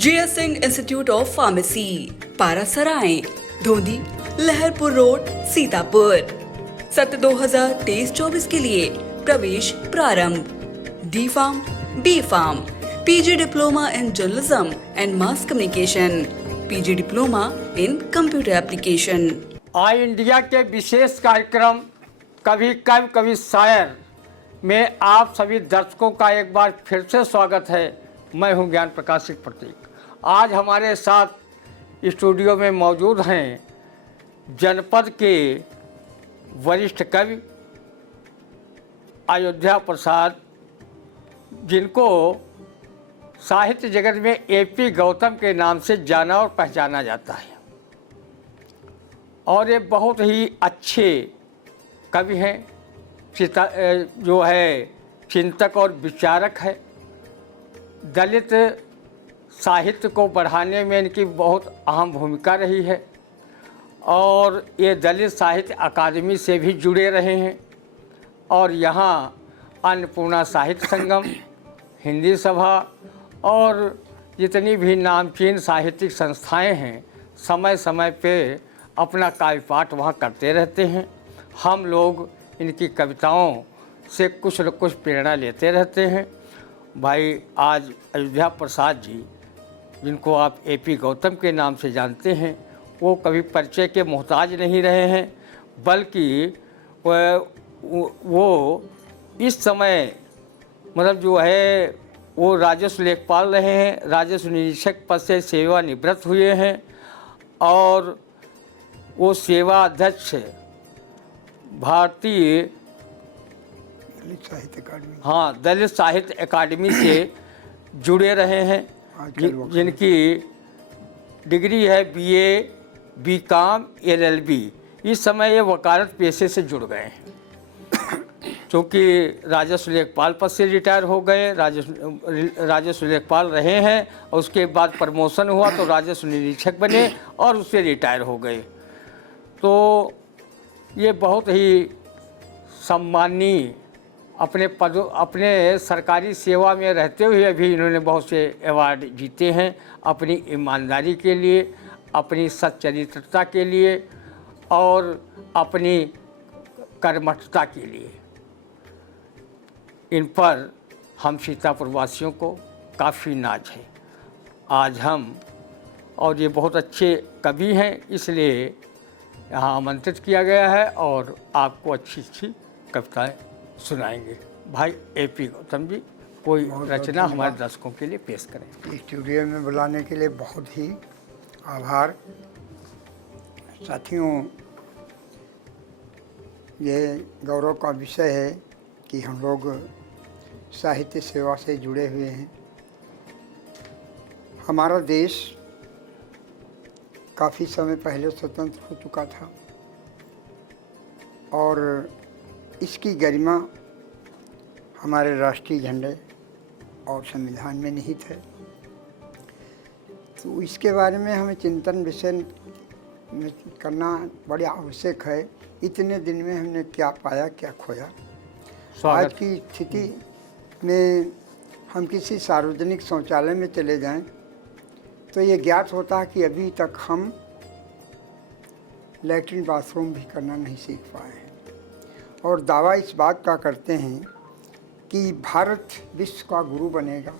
GS Singh institute of pharmacy, Parasrai, Dhondhi, Laharpur road, Sitapur. सत्र 2023-24 के लिए प्रवेश प्रारंभ। D pharm, B pharm, PG diploma in journalism and mass communication, PG diploma in computer application. I India के विशेष कार्यक्रम कभी कवि कभी शायर में आप सभी दर्शकों का एक बार फिर से स्वागत है। मैं हूं ज्ञान प्रकाशिक प्रतीक। आज हमारे साथ स्टूडियो में मौजूद हैं जनपद के वरिष्ठ कवि अयोध्या प्रसाद, जिनको साहित्य जगत में AP गौतम के नाम से जाना और पहचाना जाता है और ये बहुत ही अच्छे कवि हैं, जो है चिंतक और विचारक है। दलित साहित्य को बढ़ाने में इनकी बहुत अहम भूमिका रही है और ये दलित साहित्य अकादमी से भी जुड़े रहे हैं और यहाँ अन्नपूर्णा साहित्य संगम, हिंदी सभा और जितनी भी नामचीन साहित्यिक संस्थाएं हैं, समय समय पे अपना काव्य पाठ वहाँ करते रहते हैं। हम लोग इनकी कविताओं से कुछ न कुछ प्रेरणा लेते रहते हैं। भाई आज अयोध्या प्रसाद जी, जिनको आप AP गौतम के नाम से जानते हैं, वो कभी परिचय के मोहताज नहीं रहे हैं, बल्कि वो इस समय मतलब जो है वो राजस्व लेखपाल रहे हैं, राजस्व निरीक्षक पद से सेवानिवृत्त हुए हैं और वो सेवा अध्यक्ष भारतीय दलित साहित्य अकादमी से जुड़े रहे हैं, जिनकी डिग्री है BA, BCom, LLB। इस समय ये वकालत पेशे से जुड़ गए हैं, क्योंकि राजस्व लेखपाल पद से रिटायर हो गए, राजस्व लेखपाल रहे हैं और उसके बाद प्रमोशन हुआ तो राजस्व निरीक्षक बने और उससे रिटायर हो गए। तो ये बहुत ही सम्मानीय अपने सरकारी सेवा में रहते हुए भी इन्होंने बहुत से अवार्ड जीते हैं अपनी ईमानदारी के लिए, अपनी सच्चरित्रता के लिए और अपनी कर्मठता के लिए। इन पर हम सीतापुर वासियों को काफ़ी नाज है। आज हम और ये बहुत अच्छे कवि हैं, इसलिए यहाँ आमंत्रित किया गया है और आपको अच्छी अच्छी कविताएं सुनाएंगे। भाई AP गौतम जी, कोई रचना हमारे दर्शकों के लिए पेश करें। स्टूडियो में बुलाने के लिए बहुत ही आभार। साथियों, ये गौरव का विषय है कि हम लोग साहित्य सेवा से जुड़े हुए हैं। हमारा देश काफ़ी समय पहले स्वतंत्र हो चुका था और इसकी गरिमा हमारे राष्ट्रीय झंडे और संविधान में निहित है। तो इसके बारे में हमें चिंतन विषय करना बड़ी आवश्यक है। इतने दिन में हमने क्या पाया, क्या खोया। आज की स्थिति में हम किसी सार्वजनिक शौचालय में चले जाएं तो ये ज्ञात होता है कि अभी तक हम लैट्रिन बाथरूम भी करना नहीं सीख पाए हैं और दावा इस बात का करते हैं कि भारत विश्व का गुरु बनेगा,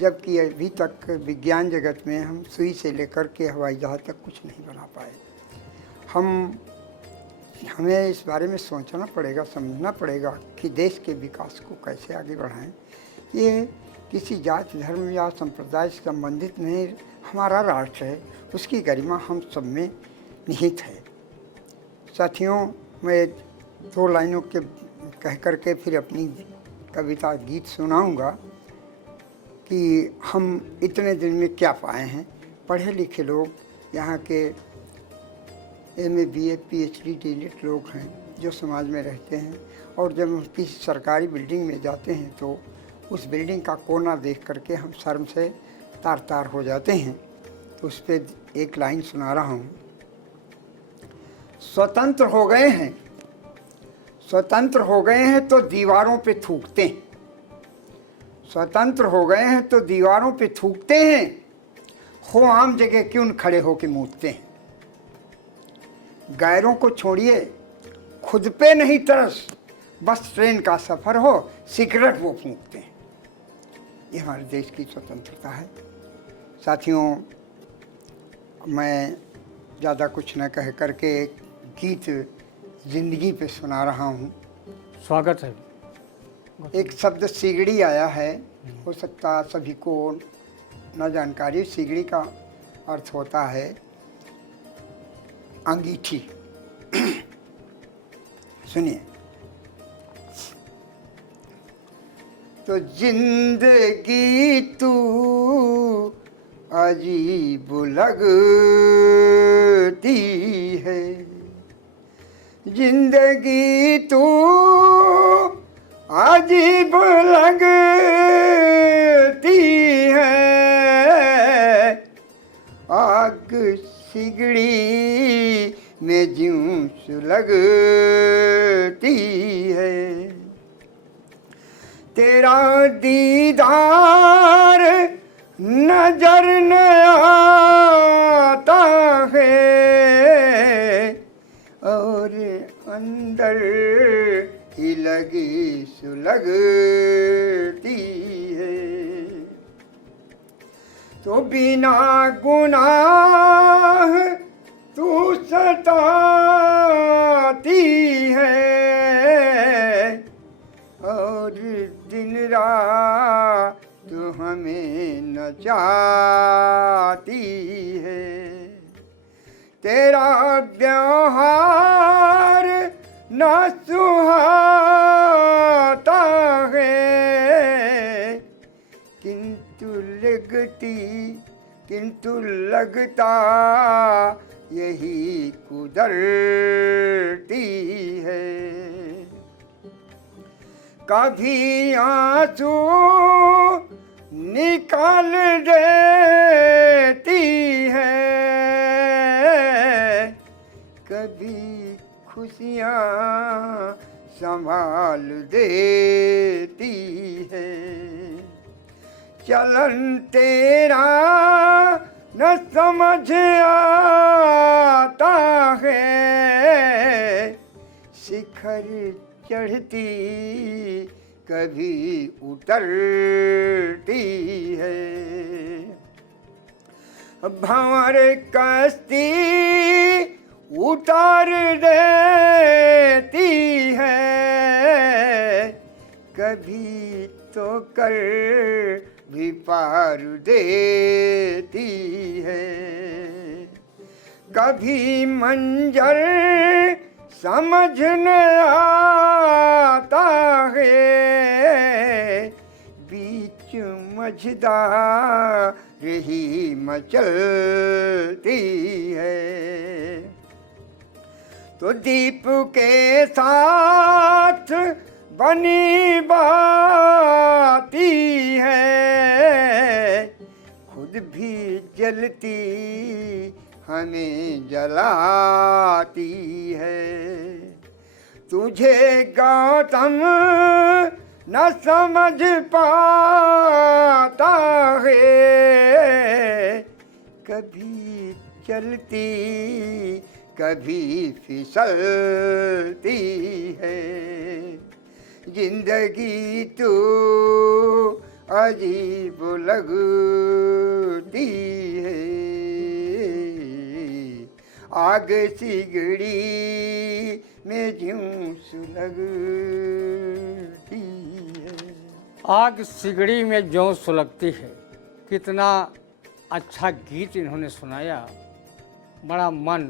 जबकि अभी तक विज्ञान जगत में हम सुई से लेकर के हवाई जहाज़ तक कुछ नहीं बना पाए। हमें इस बारे में सोचना पड़ेगा, समझना पड़ेगा कि देश के विकास को कैसे आगे बढ़ाएं। ये किसी जाति, धर्म या संप्रदाय से संबंधित नहीं, हमारा राष्ट्र है, उसकी गरिमा हम सब में निहित है। साथियों, मैं 2 लाइनों के कह करके फिर अपनी कविता गीत सुनाऊंगा कि हम इतने दिन में क्या पाए हैं। पढ़े लिखे लोग, यहाँ के MA, BA, PhD DLit लोग हैं जो समाज में रहते हैं और जब हम किसी सरकारी बिल्डिंग में जाते हैं तो उस बिल्डिंग का कोना देख करके हम शर्म से तार तार हो जाते हैं। तो उस पर एक लाइन सुना रहा हूँ। स्वतंत्र हो गए हैं, स्वतंत्र हो गए हैं तो दीवारों पे थूकते हैं। स्वतंत्र हो गए हैं तो दीवारों पे थूकते हैं, हो आम जगह क्यों न खड़े हो के मूतते हैं। गैरों को छोड़िए, खुद पे नहीं तरस, बस ट्रेन का सफ़र हो सिगरेट वो फूंकते हैं। ये हमारे देश की स्वतंत्रता है। साथियों, मैं ज़्यादा कुछ न कह करके एक गीत ज़िंदगी पे सुना रहा हूँ। स्वागत है। एक शब्द सिगड़ी आया है, हो सकता सभी को न जानकारी। सिगड़ी का अर्थ होता है अंगीठी। सुनिए। तो जिंदगी तू अजीब लगती है, जिंदगी तू अजीब लगती है, आग सिगड़ी में ज्यों सुलगती है। तेरा दीदार नजर न आता है और अंदर ही लगी सुलगती है। तो बिना गुनाह तू सताती है और दिन रात तो हमें न चाहती है। तेरा व्यवहार न सुहाता है, किंतु लगता यही कुदरती है। कभी आंसू निकाल देती है, कभी खुशियाँ संभाल देती है। चलन तेरा न समझ आता है, शिखर चढ़ती कभी उतरती है। भंवर कश्ती उतार देती है, कभी तो कर भी पार देती है। कभी मंजर समझ न आता है, बीच मझदार ही मचलती है। तो दीप के साथ बनी बाती है, खुद भी जलती हमें जलाती है। तुझे गौतम न समझ पाता है, कभी चलती कभी फिसलती है। जिंदगी तो अजीब लगती है, आग सिगड़ी में ज्यों सुलगती है। आग सिगड़ी में ज्यों सुलगती है। कितना अच्छा गीत इन्होंने सुनाया, बड़ा मन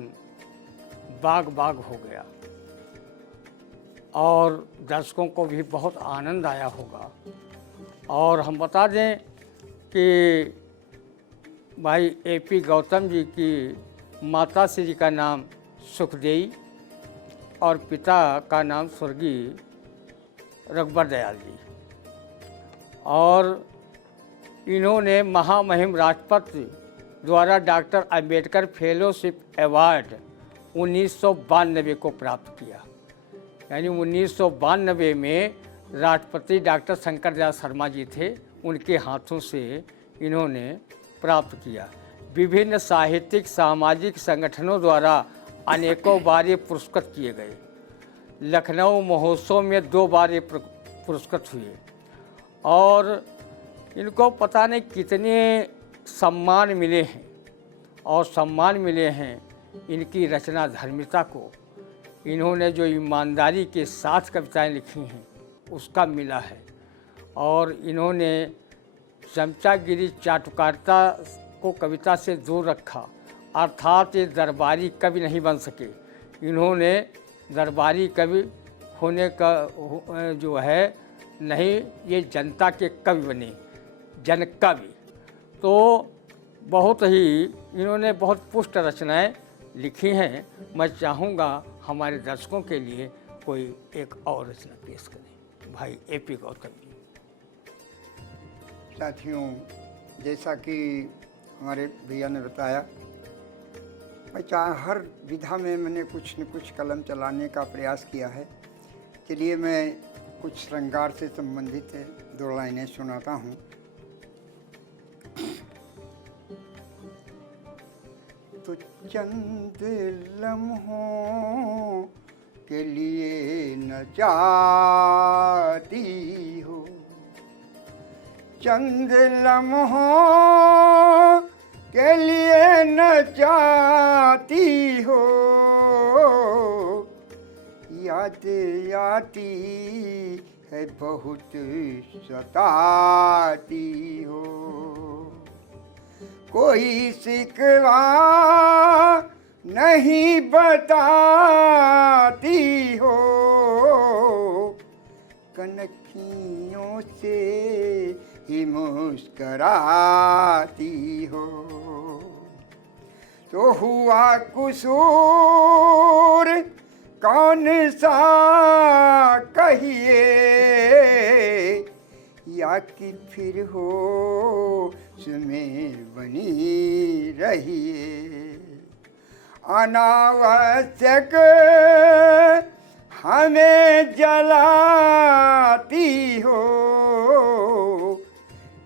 बाग बाग हो गया और दर्शकों को भी बहुत आनंद आया होगा। और हम बता दें कि भाई AP गौतम जी की माता श्री का नाम सुखदेई और पिता का नाम स्वर्गीय रघुबर दयाल जी, और इन्होंने महामहिम राष्ट्रपति द्वारा डॉक्टर अंबेडकर फेलोशिप अवार्ड 1992 को प्राप्त किया। यानी 1992 में राष्ट्रपति डॉक्टर शंकर दयाल शर्मा जी थे, उनके हाथों से इन्होंने प्राप्त किया। विभिन्न साहित्यिक सामाजिक संगठनों द्वारा अनेकों बार ये पुरस्कृत किए गए। लखनऊ महोत्सव में 2 बार ये पुरस्कृत हुए और इनको पता नहीं कितने सम्मान मिले हैं और सम्मान मिले हैं इनकी रचना धर्मिता को। इन्होंने जो ईमानदारी के साथ कविताएं लिखी हैं उसका मिला है और इन्होंने चमचागिरी चाटुकारिता को कविता से दूर रखा, अर्थात ये दरबारी कवि नहीं बन सके। इन्होंने दरबारी कवि होने का जो है नहीं, ये जनता के कवि बने, जन कवि। तो बहुत ही इन्होंने बहुत पुष्ट रचनाएं लिखी हैं। मैं चाहूँगा हमारे दर्शकों के लिए कोई एक और रचना पेश करें। भाई A.P. गौतम जी। साथियों, जैसा कि हमारे भैया ने बताया, मैं हर विधा में मैंने कुछ न कुछ कलम चलाने का प्रयास किया है। चलिए मैं कुछ श्रृंगार से संबंधित 2 लाइनें सुनाता हूँ। तो चंद लम्हों के लिए न जाती हो, चंद लम्हों के लिए न जाती हो, याद आती है बहुत सताती हो। कोई शिकवा नहीं बताती हो, कनखियों से ही मुस्कराती हो। तो हुआ कसूर कौन सा कहिए, या कि फिर हो उसमें बनी रहिए। अनावश्यक हमें जलाती हो,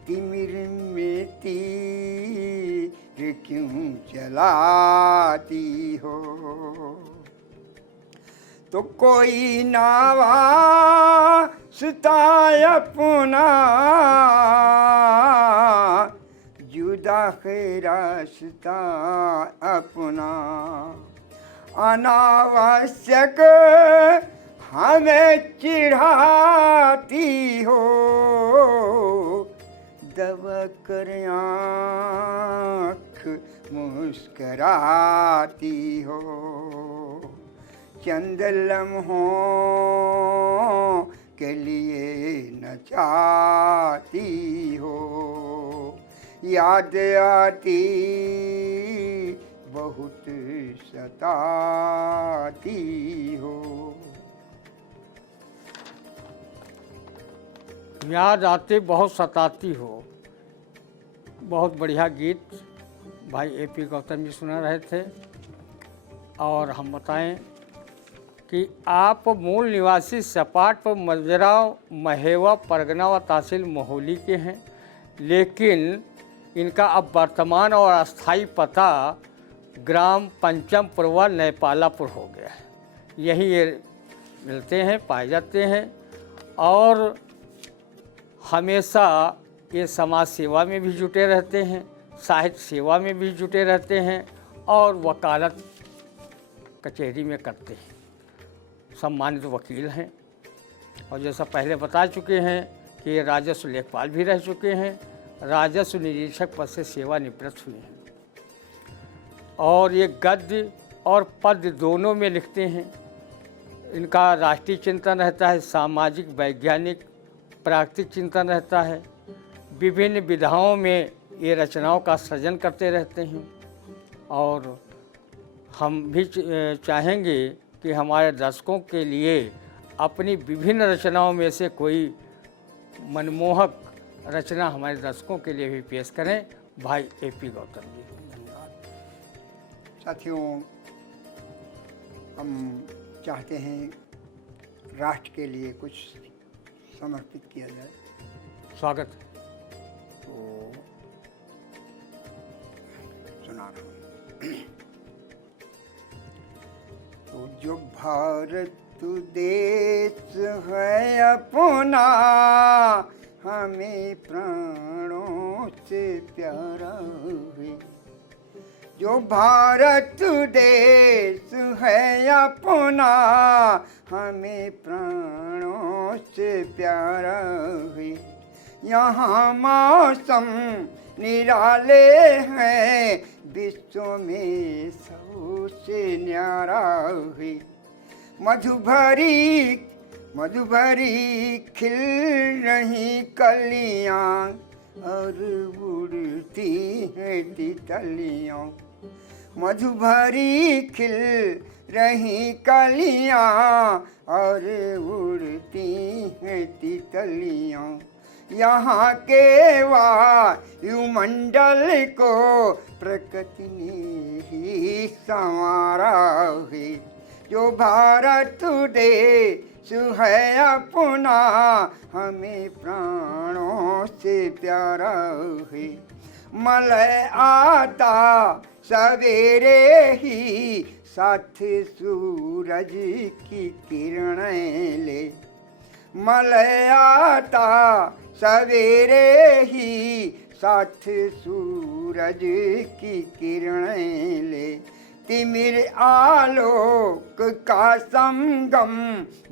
तिमिर में तीर क्यों जलाती हो। तो कोई नावास्ता अपना जुदा है रास्ता अपना। अनावश्यक हमें चिढ़ाती हो, दबा कर आँख मुस्कराती हो। चंद लम्हों के लिए न चाहती हो, याद आती बहुत सताती हो। याद आते बहुत सताती हो। बहुत बढ़िया गीत भाई A.P. गौतम जी सुना रहे थे। और हम बताएं कि आप मूल निवासी सपाट पर मजराव महेवा परगना व तहसील मोहाली के हैं, लेकिन इनका अब वर्तमान और अस्थाई पता ग्राम पंचमपुर व नेपालापुर हो गया है। यही ये मिलते हैं, पाए जाते हैं और हमेशा ये समाज सेवा में भी जुटे रहते हैं, साहित्य सेवा में भी जुटे रहते हैं और वकालत कचहरी में करते हैं। सम्मानित वकील हैं और जैसा पहले बता चुके हैं कि ये राजस्व लेखपाल भी रह चुके हैं, राजस्व निरीक्षक पद से सेवानिवृत्त हुए हैं और ये गद्य और पद्य दोनों में लिखते हैं। इनका राष्ट्रीय चिंतन रहता है, सामाजिक वैज्ञानिक प्राकृतिक चिंतन रहता है। विभिन्न विधाओं में ये रचनाओं का सृजन करते रहते हैं और हम भी चाहेंगे कि हमारे दर्शकों के लिए अपनी विभिन्न रचनाओं में से कोई मनमोहक रचना हमारे दर्शकों के लिए भी पेश करें। भाई A.P. गौतम जी। धन्यवाद। साथियों, हम चाहते हैं राष्ट्र के लिए कुछ समर्पित किया जाए। स्वागत। तो बना रहा हूँ। तो जो भारत देश है अपना, हमें प्राणों से प्यारा है। जो भारत देश है अपना, हमें प्राणों से प्यारा है। यहाँ मौसम निराले हैं, विश्व में सबसे न्यारा है। मधुभरी खिल रही कलियाँ, और उड़ती हैं तितलियाँ। मधुभरी खिल रही कलियाँ, और उड़ती हैं तितलियाँ। यहाँ के वायुमंडल को प्रकृति ने ही संवारा है। जो भारत देश है अपना, हमें प्राणों से प्यारा है। मलय आता सवेरे ही, साथ सूरज की किरणें ले। मलय आता सवेरे ही, साथ सूरज की किरणें ले। तिमिर आलोक का संगम,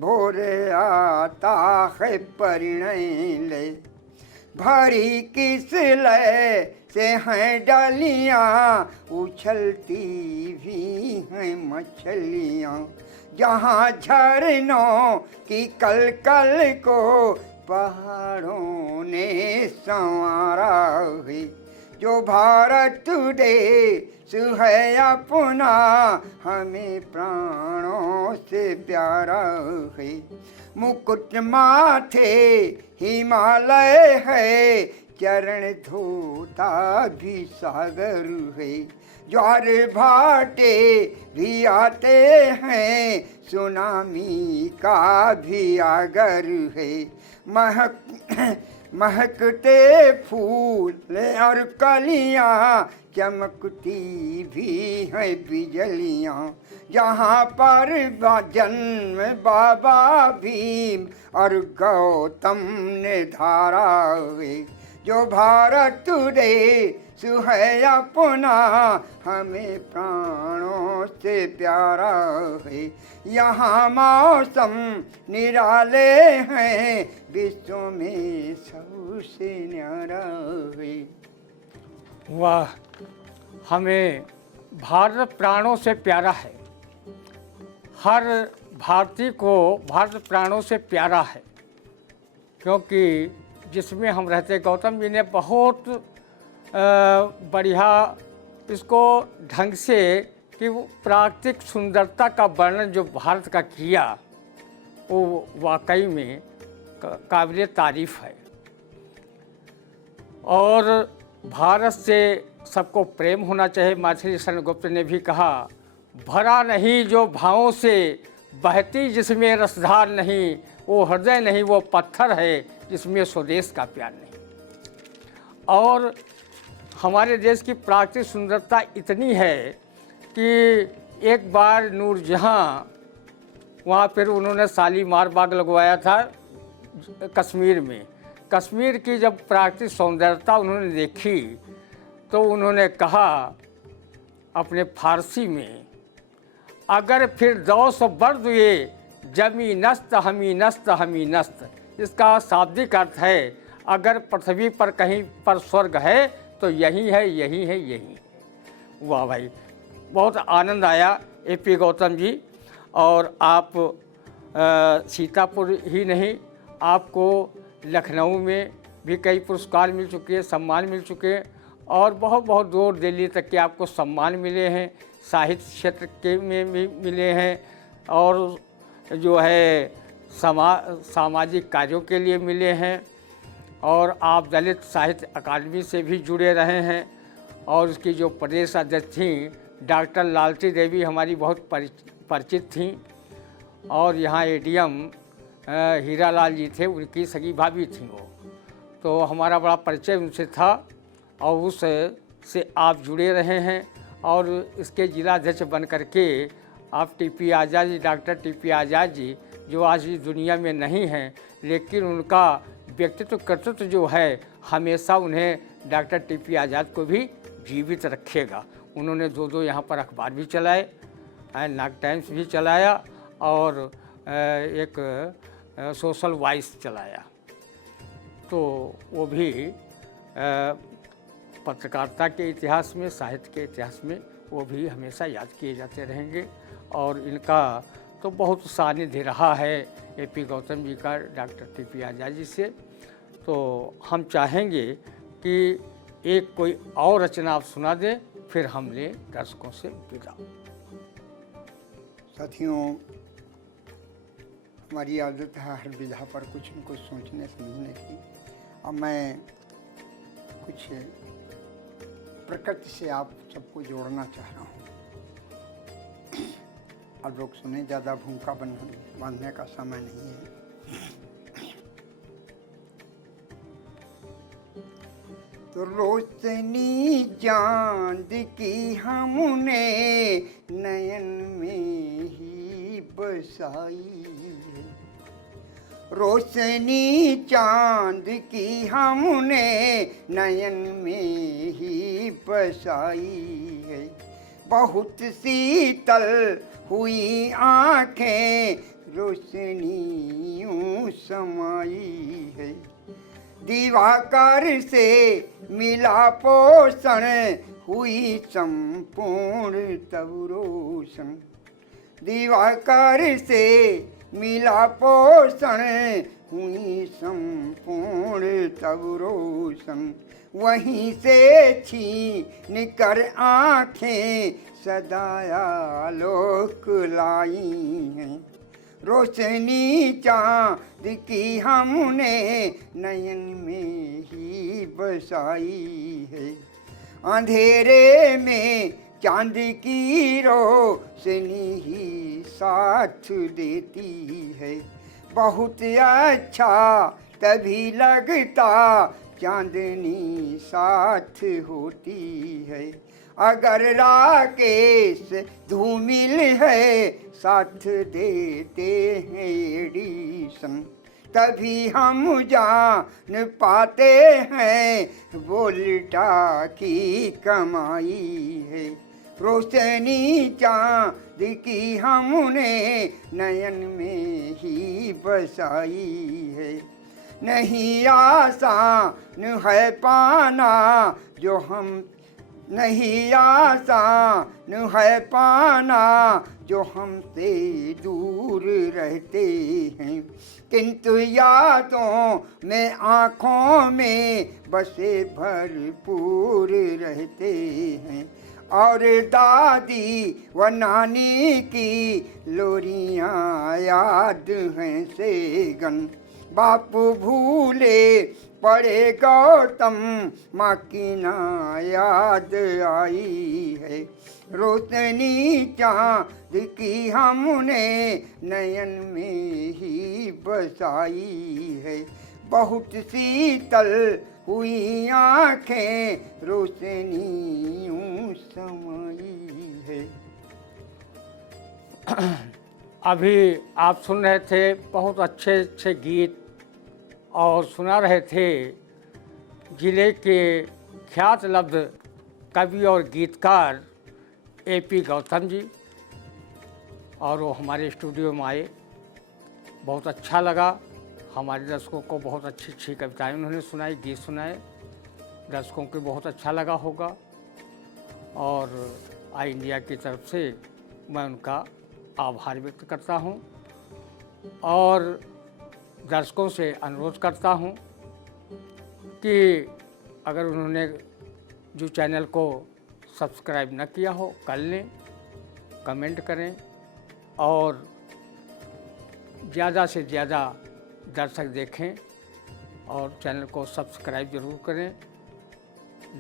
भोर आता है परिणय ले। भरी किस लय से हैं डालियाँ, उछलती भी हैं मछलियाँ। जहाँ झरनों की कलकल को पहाड़ों ने संवारा है। जो भारत देश है अपना, हमें प्राणों से प्यारा है। मुकुट माथे हिमालय है, चरण धोता भी सागर है। ज्वार भाटे भी आते हैं, सुनामी का भी आगर है। महकते फूल और कलियाँ, चमकती भी हैं बिजलियाँ। जहाँ पर जन्म बाबा भीम और गौतम ने धारा है। जो भारत देश है अपना, हमें प्राणों से प्यारा है। यहाँ मौसम निराले हैं, विश्व में सबसे न्यारा है। वाह, हमें भारत प्राणों से प्यारा है। हर भारतीय को भारत प्राणों से प्यारा है, क्योंकि जिसमें हम रहते, गौतम जी ने बहुत बढ़िया इसको ढंग से कि वो प्राकृतिक सुंदरता का वर्णन जो भारत का किया, वो वाकई में काबिल तारीफ़ है। और भारत से सबको प्रेम होना चाहिए। माथुरी शरण गुप्त ने भी कहा, भरा नहीं जो भावों से, बहती जिसमें रसधार नहीं, वो हृदय नहीं वो पत्थर है, जिसमें स्वदेश का प्यार नहीं। और हमारे देश की प्राकृतिक सुंदरता इतनी है कि एक बार नूरजहाँ, वहाँ फिर उन्होंने शालीमार बाग लगवाया था कश्मीर में। कश्मीर की जब प्राकृतिक सौंदर्यता उन्होंने देखी, तो उन्होंने कहा अपने फारसी में, अगर फिर दौस बर्द ये जमी नस्त हमी नस्त हमी नस्त। इसका शाब्दिक अर्थ है, अगर पृथ्वी पर कहीं पर स्वर्ग है तो यही है, यही है, यही। वाह भाई, बहुत आनंद आया ए.पी. गौतम जी। और आप सीतापुर ही नहीं, आपको लखनऊ में भी कई पुरस्कार मिल चुके हैं, सम्मान मिल चुके हैं, और बहुत बहुत दूर दिल्ली तक के आपको सम्मान मिले हैं, साहित्य क्षेत्र के में भी मिले हैं, और जो है सामाजिक कार्यों के लिए मिले हैं। और आप दलित साहित्य अकादमी से भी जुड़े रहे हैं, और उसकी जो प्रदेश अध्यक्ष थीं डॉक्टर लालती देवी हमारी बहुत परिचित थीं, और यहाँ एडीएम हीरालाल जी थे, उनकी सगी भाभी थी वो। तो हमारा बड़ा परिचय उनसे था, और उस से आप जुड़े रहे हैं। और इसके जिला अध्यक्ष बन करके आप TP Azad ji, doctor TP Azad ji, जो आज इस दुनिया में नहीं हैं, लेकिन उनका व्यक्तित्व कर्तृत्व जो है हमेशा उन्हें डॉक्टर टीपी आज़ाद को भी जीवित रखेगा। उन्होंने दो यहाँ पर अखबार भी चलाए, नाग टाइम्स भी चलाया और एक सोशल वॉइस चलाया। तो वो भी पत्रकारिता के इतिहास में, साहित्य के इतिहास में वो भी हमेशा याद किए जाते रहेंगे। और इनका तो बहुत सानिध्य रहा है एपी गौतम जी का डॉक्टर टीपी आज़ाद जी से। तो हम चाहेंगे कि एक कोई और रचना आप सुना दें, फिर हम लें दर्शकों से विदा। साथियों, हमारी आदत है हर विधा पर कुछ न कुछ सोचने समझने की। अब मैं कुछ प्रकृति से आप सबको जोड़ना चाह रहा हूँ। अब लोग सुने, ज़्यादा भूमिका बांधने का समय नहीं है। तो रोशनी चांद की हमने नयन में ही बसाई है। रोशनी चांद की हमने नयन में ही बसाई है। बहुत शीतल हुई आँखें रोशनियों समाई है। दिवाकर से मिला पोषण हुई संपूर्ण तब रोशन। दिवाकर से मिला पोषण हुई संपूर्ण तब रोशन। वहीं से छीन कर आँखें सदा आलोक लाई हैं। रोशनी चाँद की हमने नयन में ही बसाई है। अंधेरे में चांद की रोशनी ही साथ देती है। बहुत अच्छा तभी लगता चांदनी साथ होती है। अगर राकेश धूमिल है साथ देते हैं एडिशन, तभी हम जान पाते हैं वोल्टा की कमाई है। रोशनी चाँद की हमने नयन में ही बसाई है। नहीं आसान है पाना जो हम, नहीं आसान है पाना जो हमसे दूर रहते हैं। किंतु यादों में आँखों में बसे भरपूर रहते हैं। और दादी व नानी की लोरियाँ याद हैं सेगन। बापू भूले पड़े गौतम, माँ की ना याद आई है। रोशनी चाँद की हमने नयन में ही बसाई है। बहुत शीतल हुई आँखें रोशनियों समाई है। अभी आप सुन रहे थे बहुत अच्छे अच्छे गीत और सुना रहे थे जिले के ख्यात लब्ध कवि और गीतकार एपी गौतम जी, और वो हमारे स्टूडियो में आए। बहुत अच्छा लगा। हमारे दर्शकों को बहुत अच्छी अच्छी कविताएं उन्होंने सुनाई, गीत सुनाए। दर्शकों को बहुत अच्छा लगा होगा। और आई इंडिया की तरफ से मैं उनका आभार व्यक्त करता हूं और दर्शकों से अनुरोध करता हूं कि अगर उन्होंने जो चैनल को सब्सक्राइब न किया हो कर लें, कमेंट करें और ज़्यादा से ज़्यादा दर्शक देखें और चैनल को सब्सक्राइब ज़रूर करें,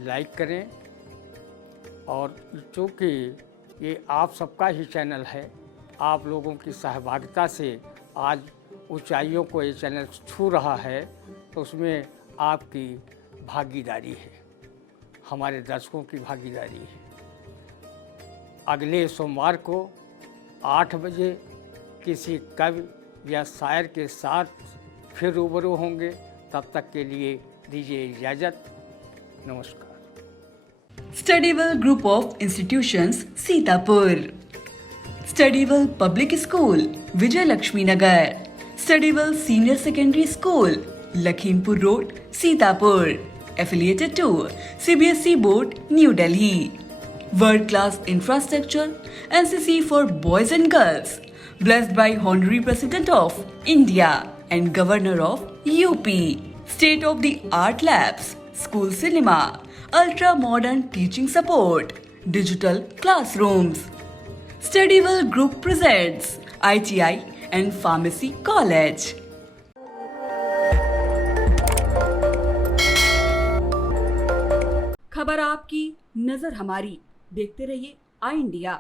लाइक करें। और चूँकि ये आप सबका ही चैनल है, आप लोगों की सहभागिता से आज ऊंचाइयों को ये चैनल छू रहा है, तो उसमें आपकी भागीदारी है, हमारे दर्शकों की भागीदारी है। अगले सोमवार को 8 बजे किसी कवि या शायर के साथ फिर रूबरू होंगे। तब तक के लिए दीजिए इजाज़त। नमस्कार। Studyville Group of Institutions, Sitapur. Studyville Public School, Vijay Lakshmi Nagar. Studyville Senior Secondary School, Lakhimpur Road, Sitapur. Affiliated to CBSE Board, New Delhi. World-class infrastructure, NCC for boys and girls. Blessed by Honorary President of India and Governor of UP. State-of-the-art labs, school cinema, ultra-modern teaching support, digital classrooms. Studyville Group presents ITI and Pharmacy College. खबर आपकी, नजर हमारी। देखते रहिए आई India.